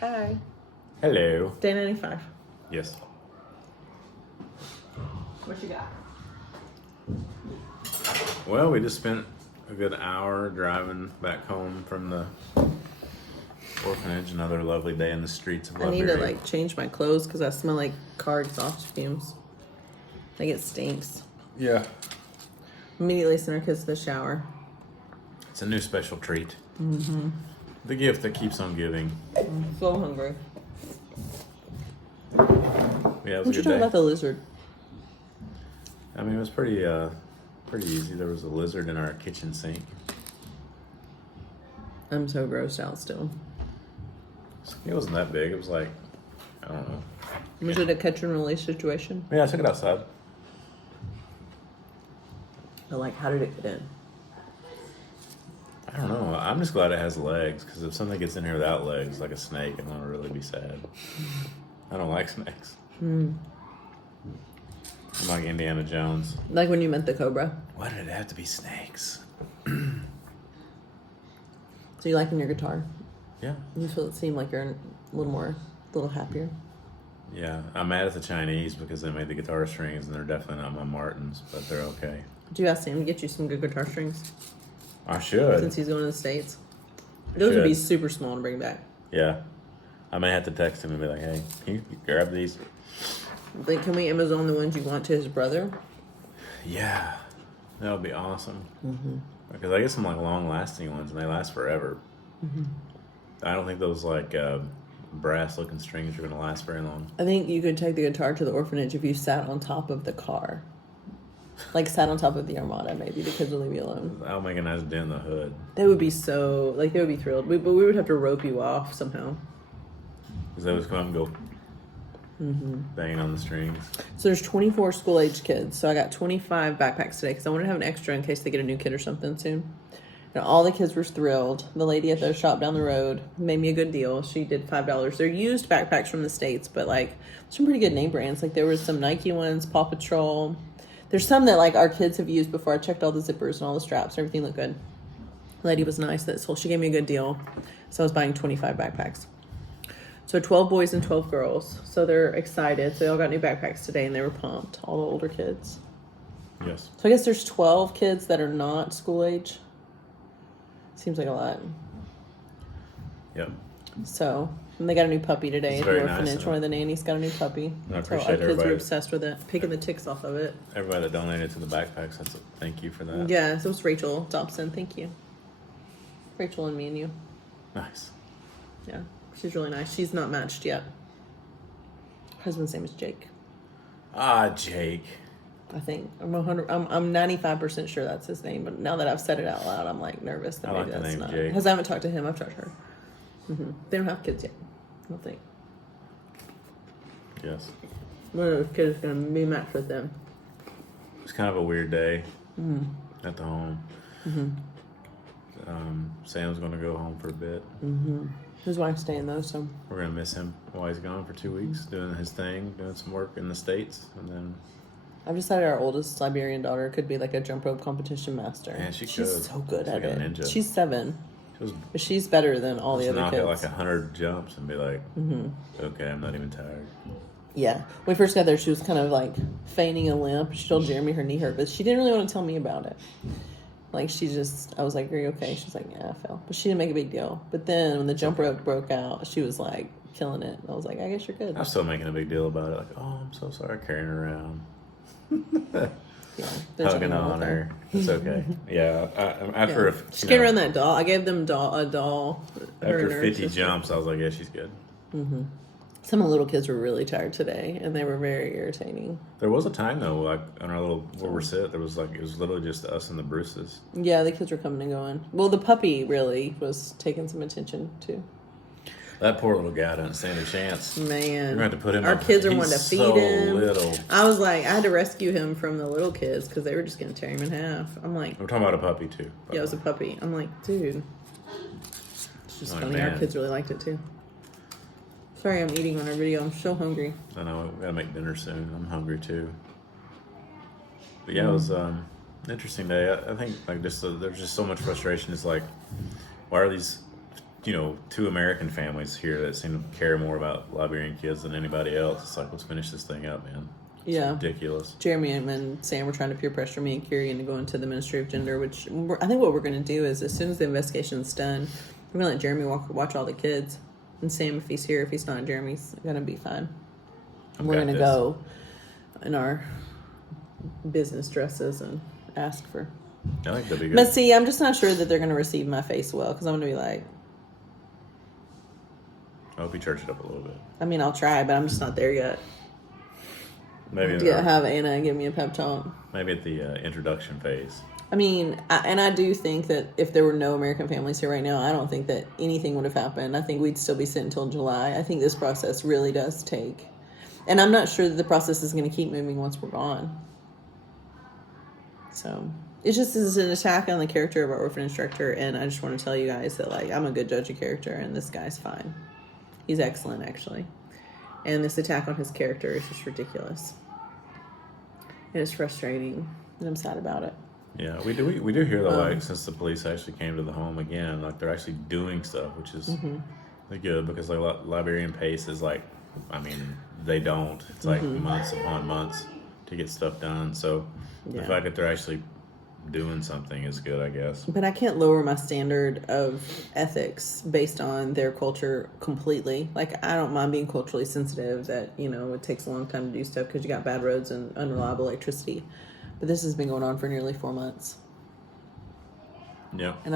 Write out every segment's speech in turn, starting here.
Hi. Hello. Day 95. Yes. What you got? Well, we just spent a good hour driving back home from the orphanage. Another lovely day in the streets of I Liberia. need to change my clothes because I smell like car exhaust fumes. Like it stinks. Yeah. Immediately send our kids to the shower. It's a new special treat. Mm-hmm. The gift that keeps on giving. I'm so hungry. Yeah, it was What a you good talking day. about the lizard? I mean, it was pretty easy. There was a lizard in our kitchen sink. I'm so grossed out still. It wasn't that big. It was like, I don't know. Was it a catch and release situation? Yeah, I took it outside. But how did it get in? I don't know. I'm just glad it has legs, because if something gets in here without legs, like a snake, I'm gonna really be sad. I don't like snakes. I'm like Indiana Jones. Like when you met the cobra. Why did it have to be snakes? So you liking your guitar? Yeah. You feel it seemed like you're a little happier. Yeah. I'm mad at the Chinese because they made the guitar strings and they're definitely not my Martins, but they're okay. Do you ask Sam to get you some good guitar strings? I should. Since he's going to the States. Those would be super small to bring back. Yeah. I may have to text him and be like, hey, can you grab these? Like, can we Amazon the ones you want to his brother? Yeah. That would be awesome. Mm-hmm. Because I get some long-lasting ones and they last forever. Mm-hmm. I don't think those brass-looking strings are going to last very long. I think you could take the guitar to the orphanage if you sat on top of the car. Sat on top of the Armada, maybe. The kids will leave you alone. I'll make a nice dent in the hood. They would be so, they would be thrilled. But we would have to rope you off somehow. Because they would come up and go banging on the strings. So there's 24 school-age kids. So I got 25 backpacks today because I wanted to have an extra in case they get a new kid or something soon. And all the kids were thrilled. The lady at the shop down the road made me a good deal. She did $5. They're used backpacks from the States, but some pretty good name brands. There was some Nike ones, Paw Patrol. There's some that our kids have used before. I checked all the zippers and all the straps. Everything looked good. The lady was nice. So she gave me a good deal. So I was buying 25 backpacks. So 12 boys and 12 girls. So they're excited. So they all got new backpacks today and they were pumped. All the older kids. Yes. So I guess there's 12 kids that are not school age. Seems like a lot. Yep. So, and they got a new puppy today It's at the very orphanage. nice, One of the nannies got a new puppy. I So appreciate our kids were everybody. obsessed with it, picking the ticks off of it. Everybody that donated to the backpacks, thank you for that. Yeah, so it was Rachel Dobson. Thank you. Rachel and me and you. Nice. Yeah, she's really nice. She's not matched yet. Her husband's name is Jake. Ah, Jake. I think I'm 95% sure that's his name, but now that I've said it out loud, I'm nervous that I maybe like the that's name not. Jake. Because I haven't talked to him. I've talked to her. They don't have kids yet. I don't think. Yes. One of those kids is going to be matched with them. It's kind of a weird day at the home. Sam's going to go home for a bit. His wife's staying though, so We're going to miss him while he's gone for 2 weeks, doing his thing, doing some work in the States. And then I've decided our oldest Liberian daughter could be a jump rope competition master. Man, she's She's good. so good She's at like a it. ninja. She's 7, just but she's better than all the other knock kids. out 100 jumps and be like, okay, I'm not even tired. Yeah. When we first got there, she was kind of feigning a limp. She told Jeremy her knee hurt, but she didn't really want to tell me about it. I was like, are you okay? She's like, yeah, I fell. But she didn't make a big deal. But then when the jump rope broke out, she was killing it. I was like, I guess you're good. I'm still making a big deal about it. Oh, I'm so sorry carrying her around. Yeah, Hugging on her. It's okay. Yeah. After she came around that doll. I gave them a doll. After 50 jumps, I was like, yeah, she's good. Some of the little kids were really tired today, and they were very irritating. There was a time though, on our little where we're sit, there was it was literally just us and the Bruces. Yeah, the kids were coming and going. Well, the puppy really was taking some attention too. That poor little guy doesn't stand a chance. Man, We're going to have to put him. Our kids are He's wanting to feed so him. Little. I was like, I had to rescue him from the little kids because they were just going to tear him in half. I'm like, We're talking about a puppy too. yeah, it was a puppy. I'm like, dude, it's just funny. Man. Our kids really liked it too. Sorry, I'm eating on our video. I'm so hungry. I know we gotta make dinner soon. I'm hungry too. But yeah, it was an interesting day. I think there's just so much frustration. It's why are these two American families here that seem to care more about Liberian kids than anybody else. It's like, let's finish this thing up, man. It's ridiculous. Jeremy and Sam were trying to peer pressure me and Kiri into going to the Ministry of Gender, which I think what we're going to do is as soon as the investigation's done, we're going to let Jeremy watch all the kids. And Sam, if he's here, if he's not, Jeremy's going to be fine. We're going to go in our business dresses and ask for... I think that'd be good. But see, I'm just not sure that they're going to receive my face well, because I'm going to be like... I hope you church it up a little bit. I mean, I'll try, but I'm just not there yet. Maybe have Anna give me a pep talk. Maybe at the introduction phase. I mean, I do think that if there were no American families here right now, I don't think that anything would have happened. I think we'd still be sitting until July. I think this process really does take. And I'm not sure that the process is going to keep moving once we're gone. So it just is an attack on the character of our orphanage director. And I just want to tell you guys that, like, I'm a good judge of character, and this guy's fine. He's excellent, actually. And this attack on his character is just ridiculous. And it's frustrating, and I'm sad about it. Yeah, we do hear that, like, since the police actually came to the home again, like, they're actually doing stuff, which is really good, because, like, Liberian pace is, like, I mean, they don't. It's, like, months upon months to get stuff done. So the fact that they're actually doing something is good, I guess. But I can't lower my standard of ethics based on their culture completely. Like, I don't mind being culturally sensitive that, it takes a long time to do stuff because you got bad roads and unreliable electricity. But this has been going on for nearly 4 months. Yeah. And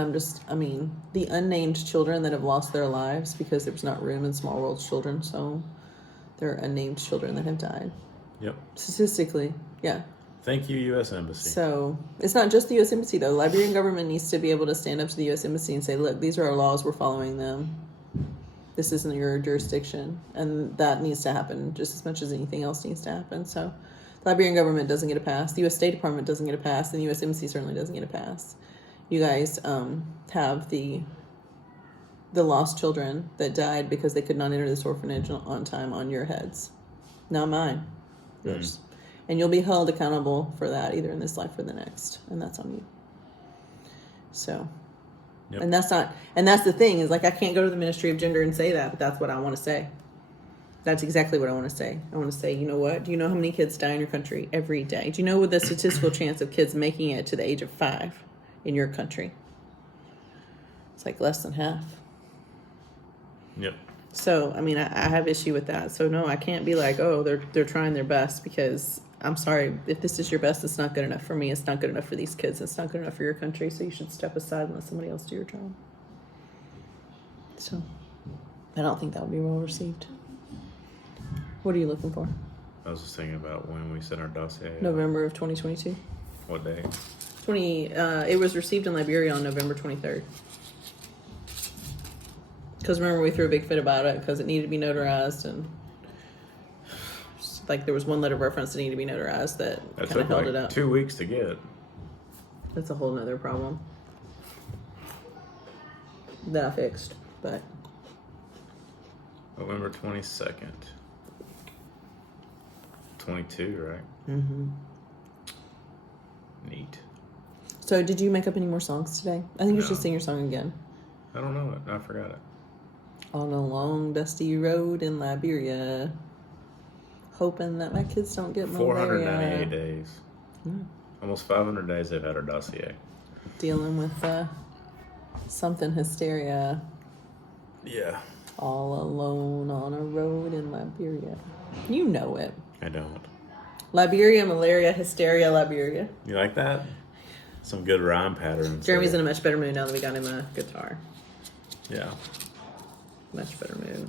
the unnamed children that have lost their lives because there's not room in Small World's children, so there are unnamed children that have died. Yep. Statistically, yeah. Thank you, U.S. Embassy. So it's not just the U.S. Embassy, though. The Liberian government needs to be able to stand up to the U.S. Embassy and say, look, these are our laws. We're following them. This isn't your jurisdiction. And that needs to happen just as much as anything else needs to happen. So the Liberian government doesn't get a pass. The U.S. State Department doesn't get a pass. And the U.S. Embassy certainly doesn't get a pass. You guys have the lost children that died because they could not enter this orphanage on time on your heads. Not mine. Yours. And you'll be held accountable for that either in this life or the next. And that's on you. So, and that's the thing is, like, I can't go to the Ministry of Gender and say that, but that's what I want to say. That's exactly what I want to say. I want to say, you know what? Do you know how many kids die in your country every day? Do you know what the statistical chance of kids making it to the age of 5 in your country? It's like less than half. Yep. So, I mean, I have issue with that. So, no, I can't be like, oh, they're trying their best, because I'm sorry, if this is your best, it's not good enough for me. It's not good enough for these kids. It's not good enough for your country. So you should step aside and let somebody else do your job. So, I don't think that would be well received. What are you looking for? I was just thinking about when we sent our dossier. November of 2022. What day? It was received in Liberia on November 23rd. Because remember, we threw a big fit about it because it needed to be notarized, and like there was one letter of reference that needed to be notarized that kind of held it up. 2 weeks to get. That's a whole nother problem that I fixed, but November 22nd. 22, right? Mm-hmm. Neat. So, did you make up any more songs today? I think you should sing your song again. I don't know it. I forgot it. On a long, dusty road in Liberia, hoping that my kids don't get malaria. 498 days. Almost 500 days they've had our dossier. Dealing with something hysteria. Yeah. All alone on a road in Liberia. You know it. I don't. Liberia, malaria, hysteria, Liberia. You like that? Some good rhyme patterns. Jeremy's in a much better mood now that we got him a guitar. Yeah. Much better mood.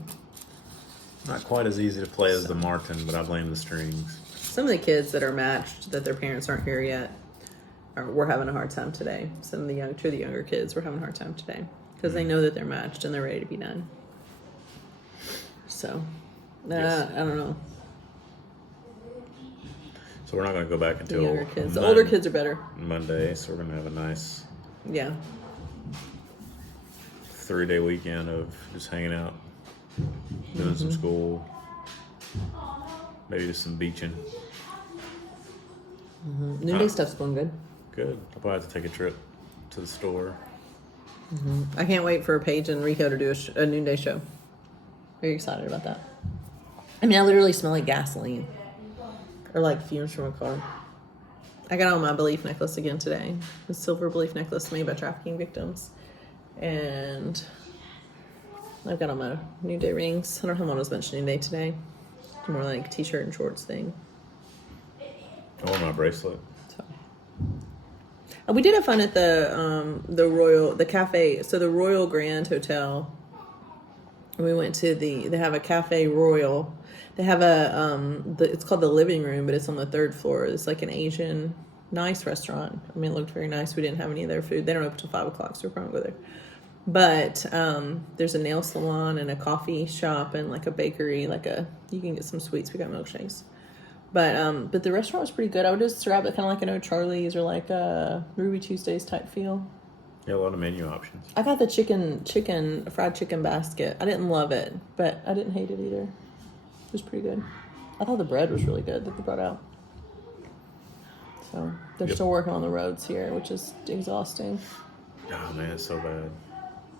Not quite as easy to play as the Martin, but I blame the strings. Some of the kids that are matched, that their parents aren't here yet, we're having a hard time today. Some of the younger kids, we're having a hard time today. Because they know that they're matched and they're ready to be done. So, Yes. I don't know. So we're not going to go back The until younger kids. The older kids are better. Monday, so we're going to have a nice Yeah. 3-day weekend of just hanging out, doing some school, maybe just some beaching. Noonday stuff's going good. Good. I'll probably have to take a trip to the store. I can't wait for Paige and Rico to do a noonday show. Very excited about that. I mean, I literally smell like gasoline. Or like fumes from a car. I got on my belief necklace again today. The silver belief necklace made by trafficking victims. And I've got on my noonday rings. I don't have on as much noonday today. It's more like t-shirt and shorts thing. I wore my bracelet. We did have fun at the cafe. So the Royal Grand Hotel. We went to they have a Cafe Royal. They have it's called the Living Room, but it's on the 3rd floor. It's like an Asian nice restaurant. I mean, it looked very nice. We didn't have any of their food. They don't open till 5 o'clock, so we're probably go there. But there's a nail salon and a coffee shop and like a bakery. You can get some sweets. We got milkshakes. But the restaurant was pretty good. I would just describe it kind of like an O'Charlie's or like a Ruby Tuesdays type feel. Yeah, a lot of menu options. I got the fried chicken basket. I didn't love it, but I didn't hate it either. It was pretty good. I thought the bread was really good that they brought out. So they're still working on the roads here, which is exhausting. Oh man, it's so bad.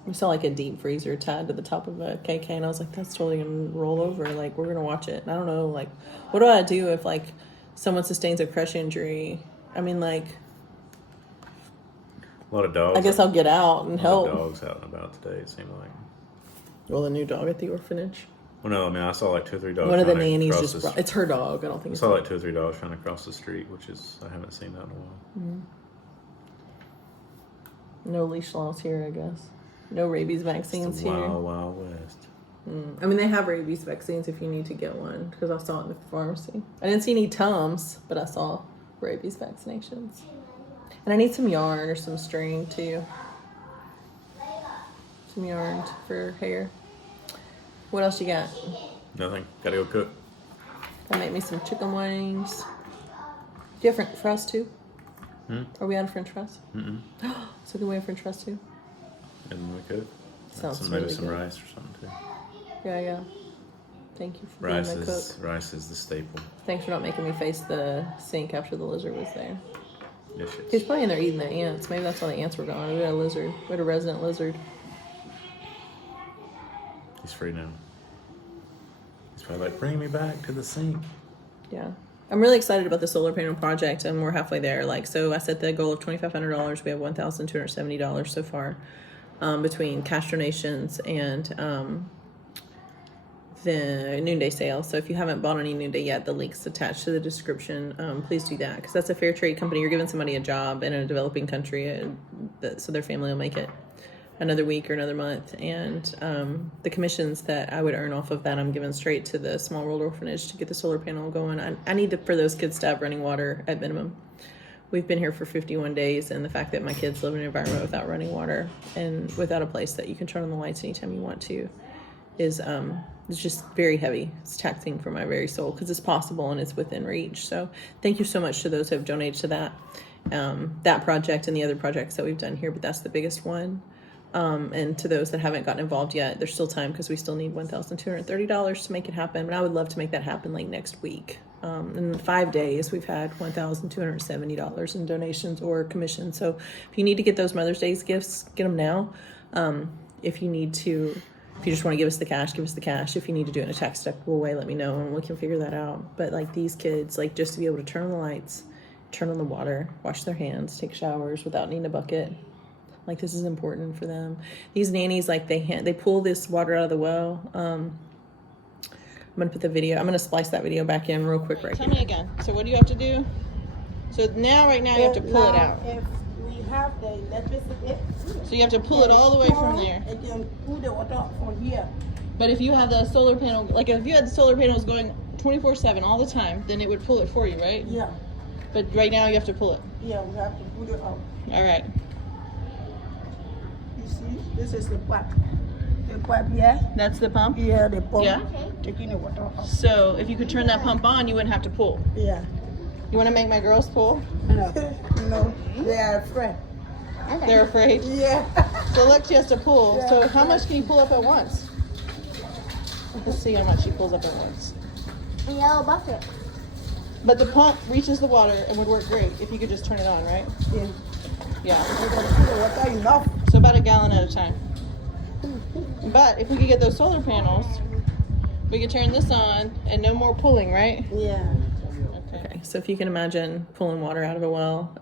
We saw like a deep freezer tied to the top of a KK, and I was like, that's totally gonna roll over. Like, we're gonna watch it. And I don't know, like, what do I do if like someone sustains a crush injury? I mean, like, a lot of dogs. I guess I'll get out and help. Dogs out and about today, it seemed like. Well, the new dog at the orphanage. Well, no, I mean, I saw like 2 or 3 dogs. One of the nannies just brought, it's her dog. I don't think I saw like 2 or 3 dogs trying to cross the street, which is, I haven't seen that in a while. Mm-hmm. No leash laws here, I guess. No rabies vaccines here. Wild, Wild West. I mean, they have rabies vaccines if you need to get one, because I saw it in the pharmacy. I didn't see any Tums, but I saw rabies vaccinations. And I need some yarn or some string too. Some yarn for hair. What else you got? Nothing. Gotta go cook. I make me some chicken wings. Do you have French fries too? Are we out of French fries? So can we have French fries too? And we could. Sounds maybe really some good. rice or something too. Yeah. Thank you for Rice being my cook. Rice is the staple. Thanks for not making me face the sink after the lizard was there. Yes, He's probably in there eating the ants. Maybe that's why the ants were gone. We had a lizard. We had a resident lizard. He's free now. He's probably like, bring me back to the sink. Yeah. I'm really excited about the solar panel project, and we're halfway there. So I set the goal of $2,500. We have $1,270 so far, between cash donations and the noonday sale. So if you haven't bought any noonday yet, the link's attached to the description. Please do that, because that's a fair trade company. You're giving somebody a job in a developing country, so their family will make it another week or another month. And the commissions that I would earn off of that, I'm giving straight to the Small World Orphanage to get the solar panel going. I need for those kids to have running water at minimum. We've been here for 51 days, and the fact that my kids live in an environment without running water and without a place that you can turn on the lights anytime you want to is it's just very heavy. It's taxing for my very soul, because it's possible and it's within reach. So thank you so much to those who have donated to that project and the other projects that we've done here, but that's the biggest one. And to those that haven't gotten involved yet, there's still time, because we still need $1,230 to make it happen. And I would love to make that happen like next week. In 5 days, we've had $1,270 in donations or commissions. So if you need to get those Mother's Day gifts, get them now. If you just want to give us the cash, give us the cash. If you need to do it in a tax-deductible way, let me know and we can figure that out. But like these kids, like just to be able to turn on the lights, turn on the water, wash their hands, take showers without needing a bucket. Like, this is important for them. These nannies, like, they pull this water out of the well. I'm going to put the video. I'm going to splice that video back in real quick right here. Tell me again. So what do you have to do? So right now you have to pull it out. If we have the electricity, So you have to pull it all the way from there. and then pull the water from here. But if you have the solar panel, like if you had the solar panels going 24/7 all the time, then it would pull it for you, right? Yeah, But right now you have to pull it. yeah, we have to pull it out. All right. You see, this is the pipe. The pipe here. That's the pump. Yeah, the pump. Yeah. Taking the water out. So if you could turn that pump on, you wouldn't have to pull. Yeah. You want to make my girls pull? No, no, they are afraid. They're afraid. Yeah. So look, she has to pull. So how much can you pull up at once? Let's see how much she pulls up at once. A yellow bucket. But the pump reaches the water and would work great if you could just turn it on, right? Yeah. Yeah. We gotta put the water enough. So about a gallon at a time. But if we could get those solar panels, we could turn this on and no more pulling, right? Yeah. Okay, so if you can imagine pulling water out of a well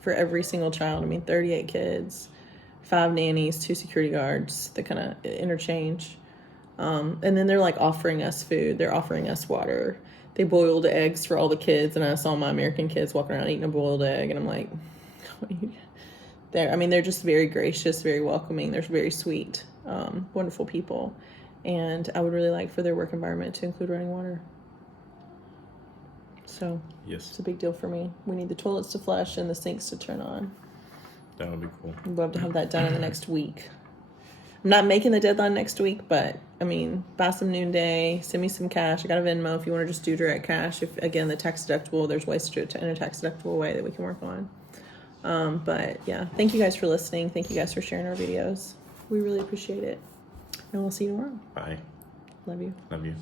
for every single child, I mean 38 kids, 5 nannies, 2 security guards that kind of interchange. And then they're like offering us food, they're offering us water. They boiled eggs for all the kids, and I saw my American kids walking around eating a boiled egg, and I'm like, they're just very gracious, very welcoming. They're very sweet, wonderful people. And I would really like for their work environment to include running water. So Yes, it's a big deal for me. We need the toilets to flush and the sinks to turn on. that would be cool. I'd love to have that done in the next week. I'm not making the deadline next week, but I mean, buy some Noonday, send me some cash. I got a Venmo if you want to just do direct cash. If again, the tax deductible, there's ways to do it in a tax deductible way that we can work on. But yeah, thank you guys for listening. Thank you guys for sharing our videos. We really appreciate it. And we'll see you tomorrow. Bye. Love you. Love you.